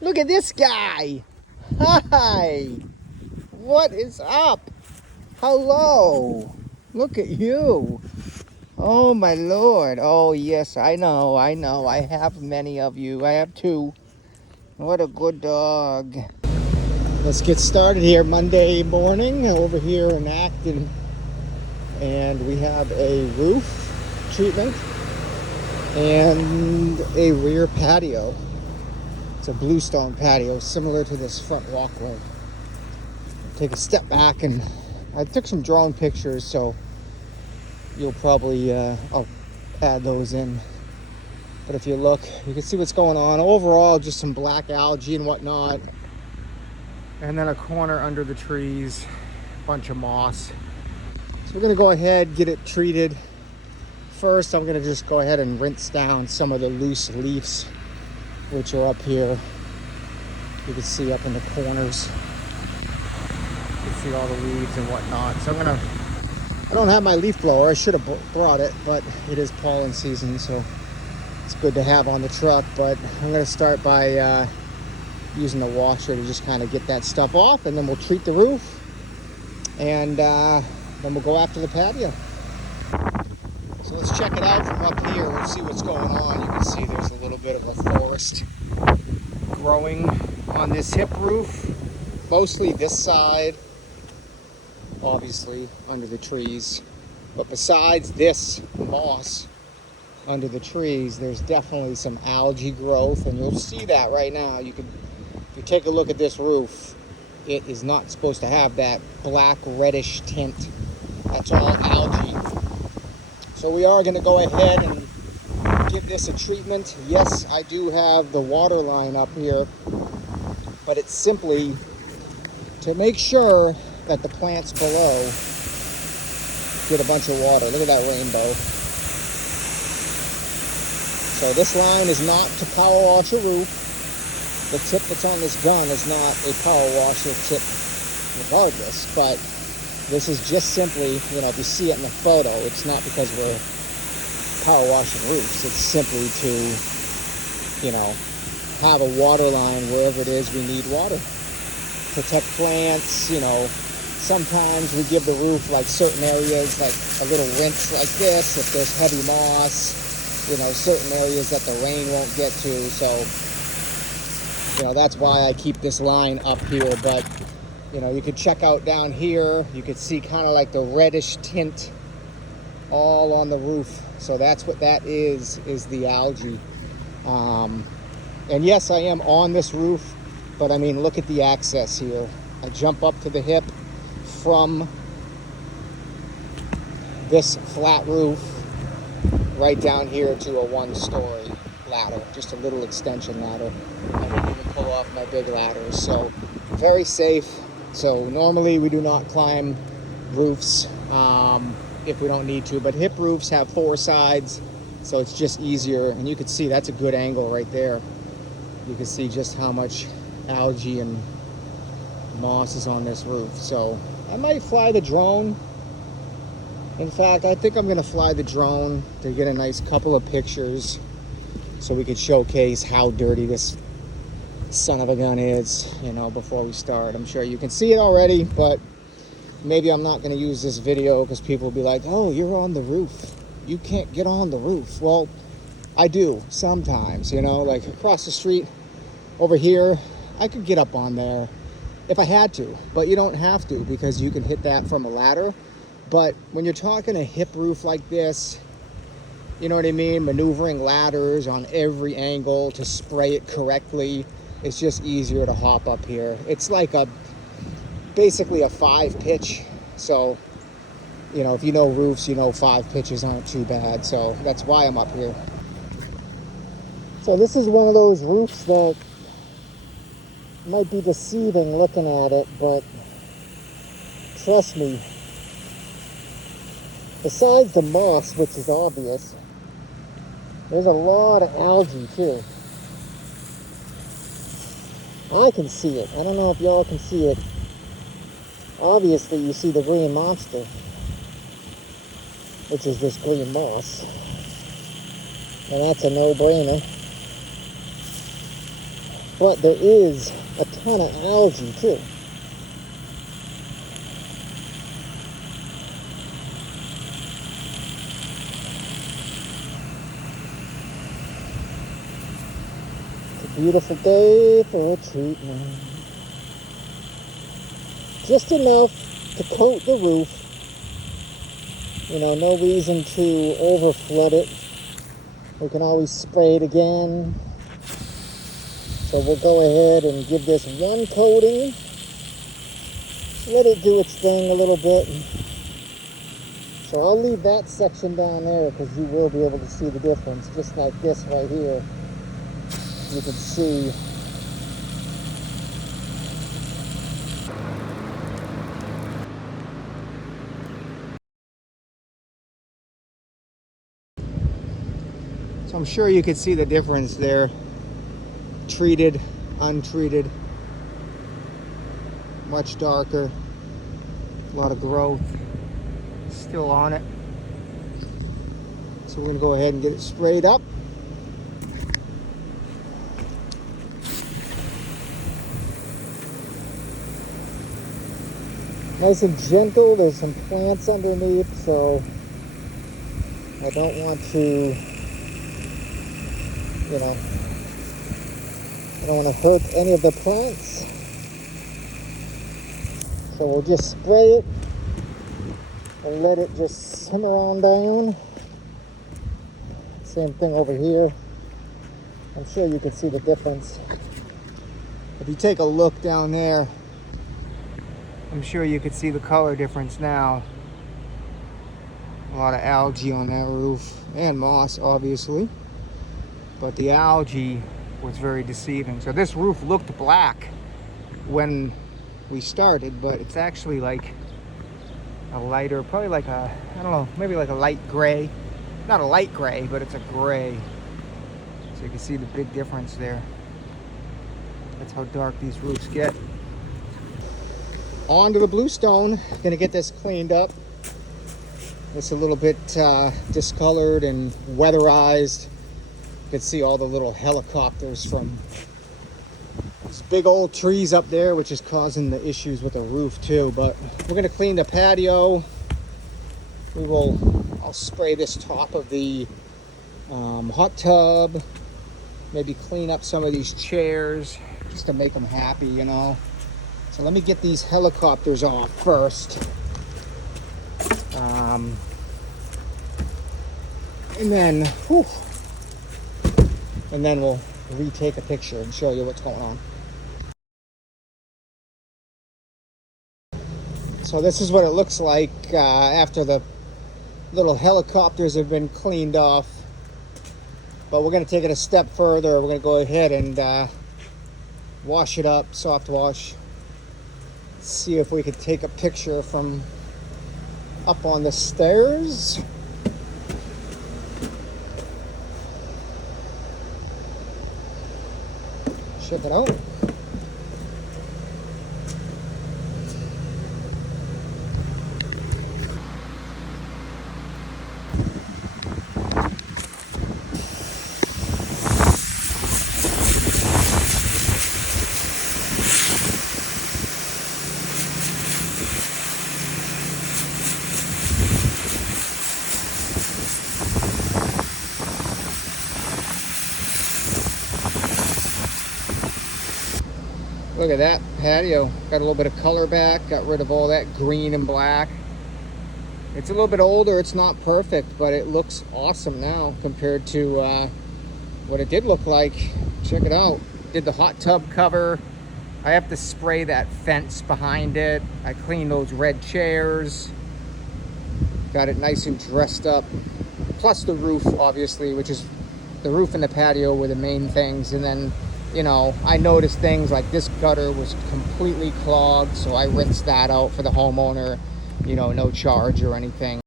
Look at this guy. Hi. What is up? Hello. Look at you. Oh my Lord. Oh yes, I know. I have many of you. I have two. What a good dog. Let's get started here. Monday morning over here in Acton. And we have a roof treatment and a rear patio. It's a bluestone patio similar to this front walkway. Take a step back, and I took some drone pictures, so you'll probably I'll add those in. But if you look, you can see what's going on. Overall, just some black algae and whatnot, and then a corner under the trees, a bunch of moss. So we're gonna go ahead, get it treated. First, I'm gonna just go ahead and rinse down some of the loose leaves, which are up here. You can see up in the corners. You can see all the leaves and whatnot. So I don't have my leaf blower. I should have brought it, but it is pollen season, so it's good to have on the truck. But I'm gonna start by using the washer to just kind of get that stuff off, and then we'll treat the roof, and then we'll go after the patio. So let's check it out from up here. We'll see what's going on. You can see there's a little bit of a forest growing on this hip roof, mostly this side, obviously under the trees. But besides this moss under the trees, there's definitely some algae growth, and you'll see that right now. If you take a look at this roof, it is not supposed to have that black reddish tint. That's all algae. So we are going to go ahead and give this a treatment. Yes, I do have the water line up here, but it's simply to make sure that the plants below get a bunch of water. Look at that rainbow. So this line is not to power wash a roof. The tip that's on this gun is not a power washer tip regardless, but this is just simply, if you see it in the photo, it's not because we're power washing roofs. It's simply to, have a water line wherever it is we need water. Protect plants, sometimes we give the roof like certain areas, like a little rinse like this, if there's heavy moss, certain areas that the rain won't get to. So, that's why I keep this line up here. But you could check out down here. You could see kind of like the reddish tint all on the roof. So that's what that is the algae. And yes, I am on this roof, but I mean, look at the access here. I jump up to the hip from this flat roof right down here to a one-story ladder, just a little extension ladder. I didn't even pull off my big ladders. So very safe. So normally we do not climb roofs if we don't need to, but hip roofs have 4 sides, so it's just easier. And you can see that's a good angle right there. You can see just how much algae and moss is on this roof. So I might fly the drone. In fact, I think I'm going to fly the drone to get a nice couple of pictures so we could showcase how dirty this son of a gun is, before we start. I'm sure you can see it already, but maybe I'm not going to use this video because people will be like, oh, you're on the roof. You can't get on the roof. Well, I do sometimes, like across the street over here, I could get up on there if I had to, but you don't have to because you can hit that from a ladder. But when you're talking a hip roof like this, you know what I mean? Maneuvering ladders on every angle to spray it correctly. It's just easier to hop up here. It's like basically a 5-pitch. So, if you know roofs, 5 pitches aren't too bad. So that's why I'm up here. So this is one of those roofs that might be deceiving looking at it, but trust me, besides the moss, which is obvious, there's a lot of algae too. I can see it. I don't know if y'all can see it. Obviously, you see the green monster, which is this green moss. And that's a no-brainer. But there is a ton of algae too. It's a beautiful day for a treatment. Just enough to coat the roof. You know, no reason to over flood it. We can always spray it again. So we'll go ahead and give this one coating. Let it do its thing a little bit. So I'll leave that section down there because you will be able to see the difference. Just like this right here. You can see. So I'm sure you could see the difference there. Treated, untreated. Much darker. A lot of growth still on it. So we're gonna go ahead and get it sprayed up. Nice and gentle. There's some plants underneath, so I don't want to, you know, I don't want to hurt any of the plants. So we'll just spray it and let it just simmer on down. Same thing over here. I'm sure you can see the difference. If you take a look down there, I'm sure you could see the color difference now. A lot of algae on that roof, and moss, obviously. But the algae was very deceiving. So this roof looked black when we started, but it's actually like a lighter, probably like a, I don't know, maybe like a light gray. Not a light gray, but it's a gray. So you can see the big difference there. That's how dark these roofs get. On to the bluestone. Gonna get this cleaned up. It's a little bit discolored and weatherized. You can see all the little helicopters from these big old trees up there, which is causing the issues with the roof too. But we're gonna clean the patio. I'll spray this top of the hot tub. Maybe clean up some of these chairs just to make them happy, you know. So let me get these helicopters off first. And then we'll retake a picture and show you what's going on. So this is what it looks like after the little helicopters have been cleaned off. But we're going to take it a step further. We're going to go ahead and wash it up, soft wash. See if we could take a picture from up on the stairs. Check it out. Look at that patio. Got a little bit of color back. Got rid of all that green and black. It's a little bit older. It's not perfect, but it looks awesome now compared to what it did look like. Check it out. Did the hot tub cover. I have to spray that fence behind it. I cleaned those red chairs. Got it nice and dressed up. Plus the roof, obviously, which is the roof and the patio were the main things. And then, you know, I noticed things like this gutter was completely clogged, so I rinsed that out for the homeowner, you know, no charge or anything.